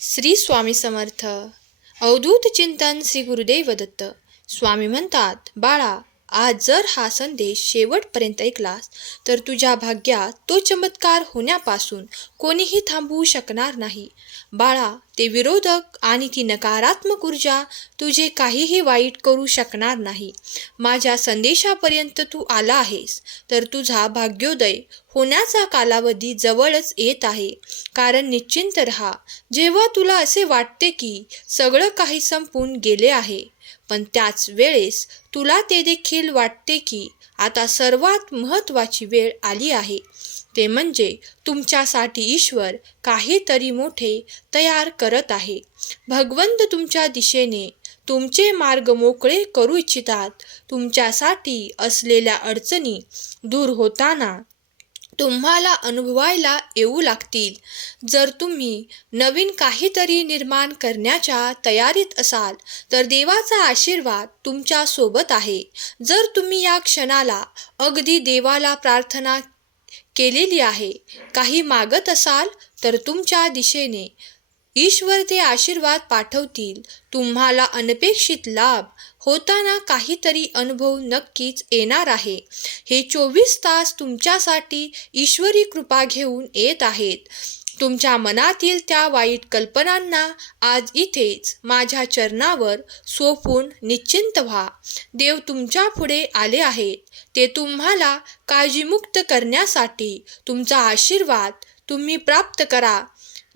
श्री स्वामी समर्थ. अवधूत चिंतन श्री गुरुदेव दत्त. स्वामी म्हणतात, बाळा, आज जर हा संदेश शेवटपर्यंत ऐकलास तर तुझ्या भाग्यात तो चमत्कार होण्यापासून कोणीही थांबवू शकणार नाही. बाळा, ते विरोधक आणि ती नकारात्मक ऊर्जा तुझे काहीही वाईट करू शकणार नाही. माझ्या संदेशापर्यंत तू आला आहेस तर तुझा भाग्योदय होण्याचा कालावधी जवळच येत आहे. कारण निश्चिंत रहा, जेव्हा तुला असे वाटते की सगळं काही संपून गेले आहे, पण त्याच वेळेस तुला ते देखील वाटते की आता सर्वात महत्त्वाची वेळ आली आहे. ते म्हणजे तुमच्यासाठी ईश्वर काहीतरी मोठे तयार करत आहे. भगवंत तुमच्या दिशेने तुमचे मार्ग मोकळे करू इच्छितात. तुमच्यासाठी असलेल्या अडचणी दूर होताना तुम्हाला अनुभवायला येऊ लागतील. जर तुम्ही नवीन काहीतरी निर्माण करण्याच्या तयारीत असाल तर देवाचा आशीर्वाद तुमच्या सोबत आहे. जर तुम्ही या क्षणाला अगदी देवाला प्रार्थना केलेली आहे, काही मागत असाल तर तुमच्या दिशेने ईश्वर ते आशीर्वाद पाठवतील. तुम्हाला अनपेक्षित लाभ होताना काहीतरी अनुभव नक्कीच येणार आहे. हे 24 तास तुमच्यासाठी ईश्वरी कृपा घेऊन येत आहेत. तुमच्या मनातील त्या वाईट कल्पनांना आज इथेच माझ्या चरणावर सोपून निश्चिंत व्हा. देव तुमच्या पुढे आले आहेत. ते तुम्हाला काळजीमुक्त करण्यासाठी, तुमचा आशीर्वाद तुम्ही प्राप्त करा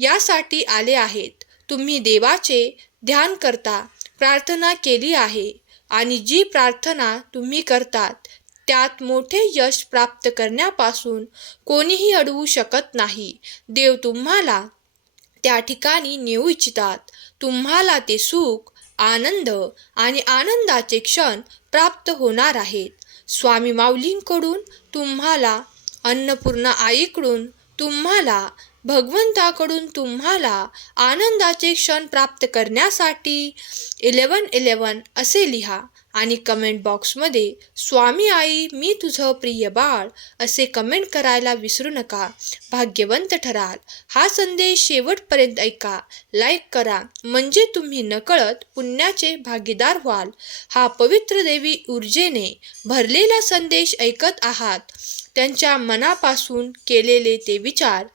यासाठी आले आहेत. तुम्ही देवाचे ध्यान करता, प्रार्थना केली आहे आणि जी प्रार्थना तुम्ही करतात त्यात मोठे यश प्राप्त करण्यापासून कोणीही अडवू शकत नाही. देव तुम्हाला त्या ठिकाणी नेऊ इच्छितात. तुम्हाला ते सुख, आनंद आणि आनंदाचे क्षण प्राप्त होणार आहेत. स्वामी माऊलींकडून तुम्हाला, अन्नपूर्णा आईकडून तुम्हाला, भगवंताकडून तुम्हाला आनंदाचे क्षण प्राप्त करण्यासाठी 1111 असे लिहा आणि कमेंट बॉक्समध्ये स्वामी आई मी तुझं प्रिय बाळ असे कमेंट करायला विसरू नका. भाग्यवंत ठराल. हा संदेश शेवटपर्यंत ऐका, लाईक करा, म्हणजे तुम्ही नकळत पुण्याचे भागीदार व्हाल. हा पवित्र देवी ऊर्जेने भरलेला संदेश ऐकत आहात. त्यांच्या मनापासून केलेले ते विचार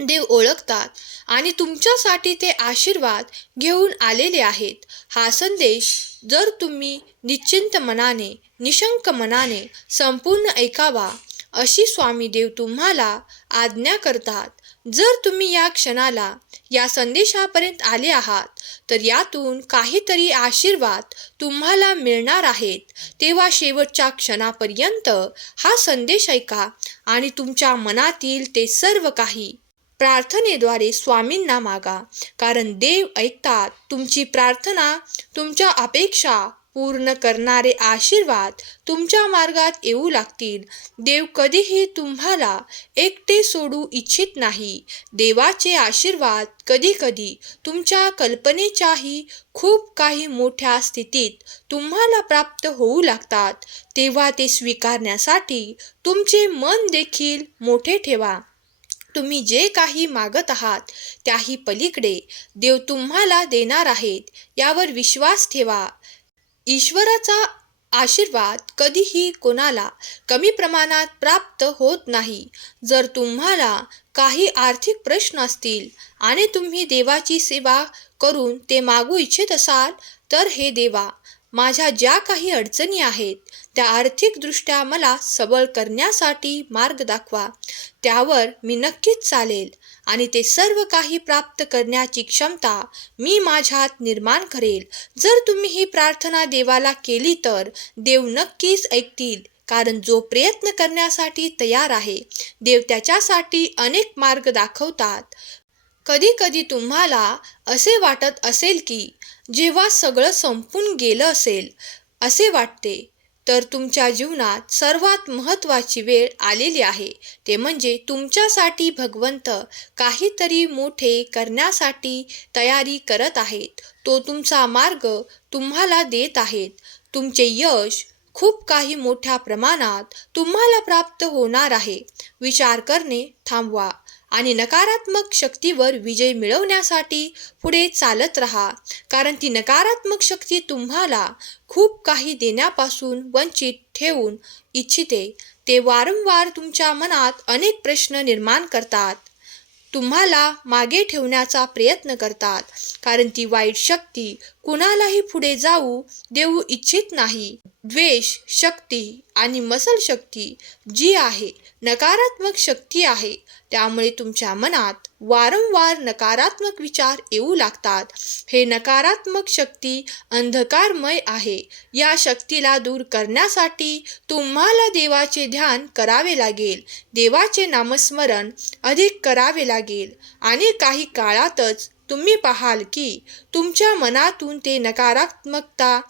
देव ओळखतात आणि तुमच्यासाठी ते आशीर्वाद घेऊन आलेले आहेत. हा संदेश जर तुम्ही निश्चिंत मनाने, निशंक मनाने संपूर्ण ऐकावा अशी स्वामी देव तुम्हाला आज्ञा करतात. जर तुम्ही या क्षणाला या संदेशापर्यंत आले आहात तर यातून काहीतरी आशीर्वाद तुम्हाला मिळणार आहेत. तेव्हा शेवटच्या क्षणापर्यंत हा संदेश ऐका आणि तुमच्या मनातील ते सर्व काही प्रार्थनेद्वारे स्वामींना मागा. कारण देव ऐकतात तुमची प्रार्थना. तुमच्या अपेक्षा पूर्ण करणारे आशीर्वाद तुमच्या मार्गात येऊ लागतील. देव कधीही तुम्हाला एकटे सोडू इच्छित नाही. देवाचे आशीर्वाद कधीकधी तुमच्या कल्पनेच्याही खूप काही मोठ्या स्थितीत तुम्हाला प्राप्त होऊ लागतात. तेव्हा ते स्वीकारण्यासाठी तुमचे मन देखील मोठे ठेवा. तुम्ही जे काही मागत आहात त्याही पलीकडे देव तुम्हाला देणार आहेत यावर विश्वास ठेवा. ईश्वराचा आशीर्वाद कधीही कोणाला कमी प्रमाणात प्राप्त होत नाही. जर तुम्हाला काही आर्थिक प्रश्न असतील आणि तुम्ही देवाची सेवा करून ते मागू इच्छित असाल तर हे देवा, माझ्या ज्या काही अडचणी आहेत त्या आर्थिकदृष्ट्या मला सबळ करण्यासाठी मार्ग दाखवा. त्यावर मी नक्कीच चालेल आणि ते सर्व काही प्राप्त करण्याची क्षमता मी माझ्यात निर्माण करेल. जर तुम्ही ही प्रार्थना देवाला केली तर देव नक्कीच ऐकतील. कारण जो प्रयत्न करण्यासाठी तयार आहे, देव त्याच्यासाठी अनेक मार्ग दाखवतात. कधी कधी तुम्हाला असे वाटत असेल की जेव्हा सगळं संपून गेलं असेल असे वाटते, तर तुमच्या जीवनात सर्वात महत्त्वाची वेळ आलेली आहे. ते म्हणजे तुमच्यासाठी भगवंत काहीतरी मोठे करण्यासाठी तयारी करत आहेत. तो तुमचा मार्ग तुम्हाला देत आहेत. तुमचे यश खूप काही मोठ्या प्रमाणात तुम्हाला प्राप्त होणार आहे. विचार करणे थांबवा आणि नकारात्मक शक्तीवर विजय मिळवण्यासाठी पुढे चालत राहा, कारण ती नकारात्मक शक्ती तुम्हाला खूप काही देण्यापासून वंचित ठेवून इच्छिते. ते वारंवार तुमच्या मनात अनेक प्रश्न निर्माण करतात, तुम्हाला मागे ठेवण्याचा प्रयत्न करतात, कारण ती वाईट शक्ती कुणालाही पुढे जाऊ देऊ इच्छित नाही. द्वेष शक्ती आणि मसल शक्ती जी आहे नकारात्मक शक्ती आहे, त्यामुळे तुमच्या मनात वारंवार नकारात्मक विचार येऊ लागतात. हे नकारात्मक शक्ती अंधकारमय आहे. या शक्तीला दूर करण्यासाठी तुम्हाला देवाचे ध्यान करावे लागेल, देवाचे नामस्मरण अधिक करावे लागेल आणि काही काळातच तुम्ही पाहाल की तुमच्या मनातून ते नकारात्मकता,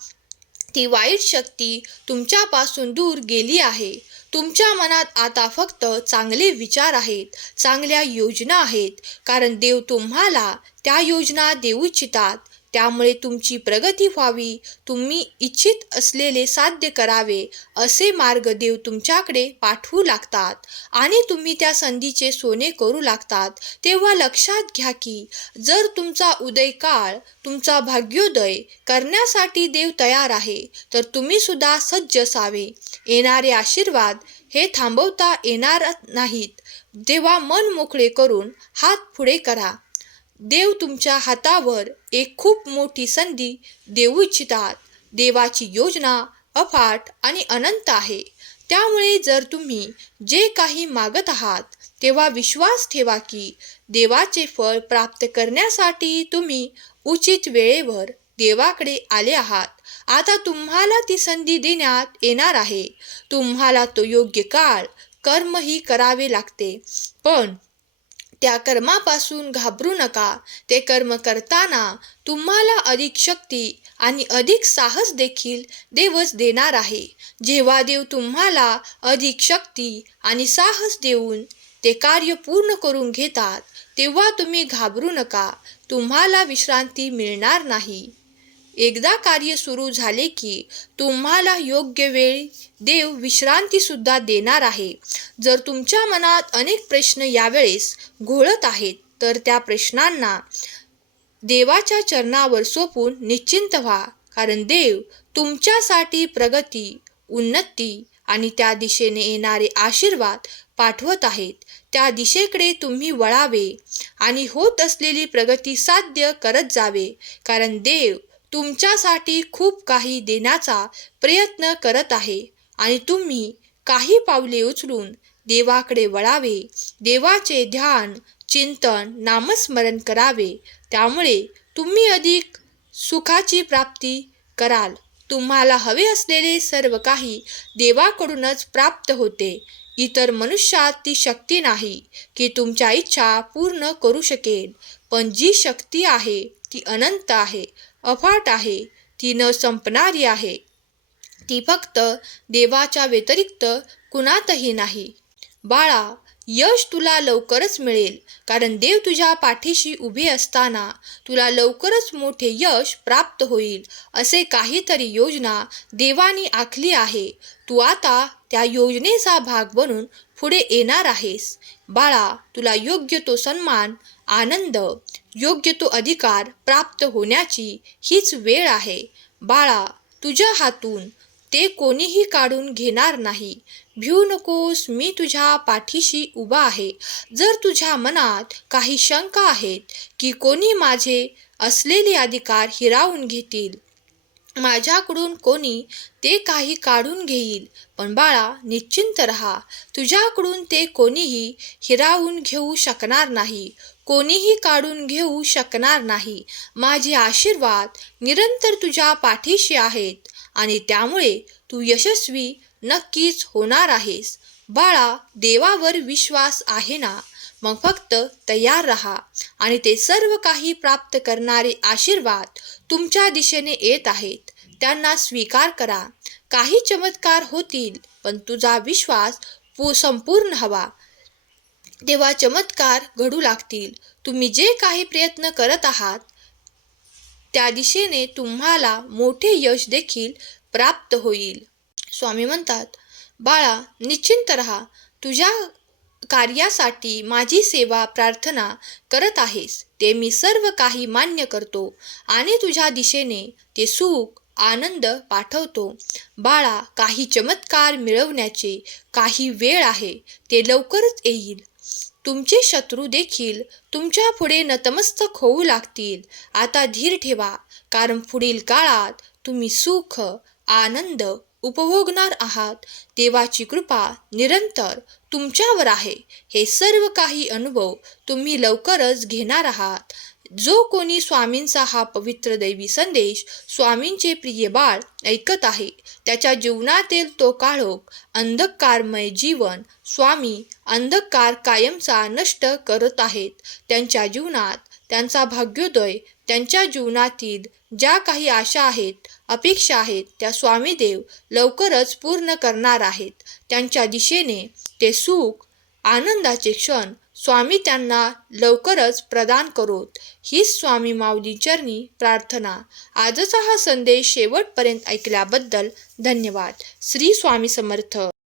ती वाईट शक्ती तुमच्यापासून दूर गेली आहे. तुमच्या मनात आता फक्त चांगले विचार आहेत, चांगल्या योजना आहेत, कारण देव तुम्हाला त्या योजना देऊ इच्छितात. त्यामुळे तुमची प्रगती व्हावी, तुम्ही इच्छित असलेले साध्य करावे असे मार्ग देव तुमच्याकडे पाठवू लागतात आणि तुम्ही त्या संधीचे सोने करू लागतात. तेव्हा लक्षात घ्या की जर तुमचा उदयकाळ, तुमचा भाग्योदय करण्यासाठी देव तयार आहे, तर तुम्ही सुद्धा सज्ज असावे. येणारे आशीर्वाद हे थांबवता येणार नाहीत. तेव्हा मन मोकळे करून हात पुढे करा. देव तुमच्या हातावर एक खूप मोठी संधी देऊ इच्छितात. देवाची योजना अफाट आणि अनंत आहे. त्यामुळे जर तुम्ही जे काही मागत आहात तेव्हा विश्वास ठेवा की देवाचे फळ प्राप्त करण्यासाठी तुम्ही उचित वेळेवर देवाकडे आले आहात. आता तुम्हाला ती संधी देण्यात येणार आहे. तुम्हाला तो योग्य काळ कर्मही करावे लागते, पण त्या कर्मापासून घाबरू नका. ते कर्म करताना तुम्हाला अधिक शक्ती आणि अधिक साहस देखील देवच देणार आहे. जेव्हा देव तुम्हाला अधिक शक्ती आणि साहस देऊन ते कार्य पूर्ण करून घेतात, तेव्हा तुम्ही घाबरू नका. तुम्हाला विश्रांती मिळणार नाही. एकदा कार्य सुरू झाले की तुम्हाला योग्य वेळी देव विश्रांती सुद्धा देणार आहे. जर तुमच्या मनात अनेक प्रश्न यावेळेस घोळत आहेत, तर त्या प्रश्नांना देवाच्या चरणावर सोपून निश्चिंत व्हा, कारण देव तुमच्यासाठी प्रगती, उन्नती आणि त्या दिशेने येणारे आशीर्वाद पाठवत आहेत. त्या दिशेकडे तुम्ही वळावे आणि होत असलेली प्रगती साध्य करत जावे, कारण देव तुमच्यासाठी खूप काही देण्याचा प्रयत्न करत आहे आणि तुम्ही काही पावले उचलून देवाकडे वळावे. देवाचे ध्यान, चिंतन, नामस्मरण करावे. त्यामुळे तुम्ही अधिक सुखाची प्राप्ती कराल. तुम्हाला हवे असलेले सर्व काही देवाकडूनच प्राप्त होते. इतर मनुष्यात ती शक्ती नाही की तुमच्या इच्छा पूर्ण करू शकेल, पण जी शक्ती आहे ती अनंत आहे, अफाट आहे, ती न संपणारी आहे. ती फक्त देवाच्या व्यतिरिक्त कुणातही नाही. बाळा, यश तुला लवकरच मिळेल, कारण देव तुझ्या पाठीशी उभे असताना तुला लवकरच मोठे यश प्राप्त होईल. असे काहीतरी योजना देवाने आखली आहे. तू आता त्या योजनेचा भाग बनून पुढे येणार आहेस. बाळा, तुला योग्य तो सन्मान, आनंद, योग्य तो अधिकार प्राप्त होण्याची हीच वेळ आहे. बाळा, तुझ्या हातून ते कोणीही काढून घेणार नाही. भिऊ नकोस, मी तुझ्या पाठीशी उभा आहे. जर तुझ्या मनात काही शंका आहेत की कोणी माझे असलेले अधिकार हिरावून घेतील, माझ्याकडून कोणी ते काही काढून घेईल, पण बाळा निश्चिंत रहा, तुझ्याकडून ते कोणीही हिरावून घेऊ शकणार नाही, कोणीही काढून घेऊ शकणार नाही. माझे आशीर्वाद निरंतर तुझ्या पाठीशी आहेत आणि त्यामुळे तू यशस्वी नक्कीच होणार आहेस. बाळा, देवावर विश्वास आहे ना? मग फक्त तयार रहा आणि ते सर्व काही प्राप्त करणारे आशीर्वाद तुमच्या दिशेने येत आहेत, त्यांना स्वीकार करा. काही चमत्कार होतील, पण तुझा विश्वास संपूर्ण हवा, तेव्हा चमत्कार घडू लागतील. तुम्ही जे काही प्रयत्न करत आहात त्या दिशेने तुम्हाला मोठे यश देखील प्राप्त होईल. स्वामी म्हणतात, बाळा निश्चिंत रहा, तुझ्या कार्यासाठी माझी सेवा प्रार्थना करत आहेस ते मी सर्व काही मान्य करतो आणि तुझ्या दिशेने ते सुख आनंद पाठवतो. बाळा, काही चमत्कार मिळवण्याचे काही वेळ आहे, ते लवकरच येईल. तुमचे शत्रू देखील तुमच्या पुढे नतमस्तक होऊ लागतील. आता धीर ठेवा, कारण पुढील काळात तुम्ही सुख आनंद उपभोगणार आहात. देवाची कृपा निरंतर तुमच्यावर आहे. हे सर्व काही अनुभव तुम्ही लवकरच घेणार आहात. जो कोणी स्वामींचा हा पवित्र दैवी संदेश, स्वामींचे प्रिय बाळ ऐकत आहे, त्याच्या जीवनातील तो काळोख अंधकारमय जीवन स्वामी अंधकार कायमचा नष्ट करत आहेत. त्यांच्या जीवनात त्यांचा भाग्योदय, त्यांच्या जीवनातील ज्या काही आशा आहेत, अपेक्षा आहेत, त्या स्वामीदेव लवकरच पूर्ण करणार आहेत. त्यांच्या दिशेने ते सुख आनंदाचे क्षण स्वामी त्यांना लवकरच प्रदान करोत. हीच स्वामी माऊली चरणी प्रार्थना. आजचा हा संदेश शेवटपर्यंत ऐकल्याबद्दल धन्यवाद. श्री स्वामी समर्थ.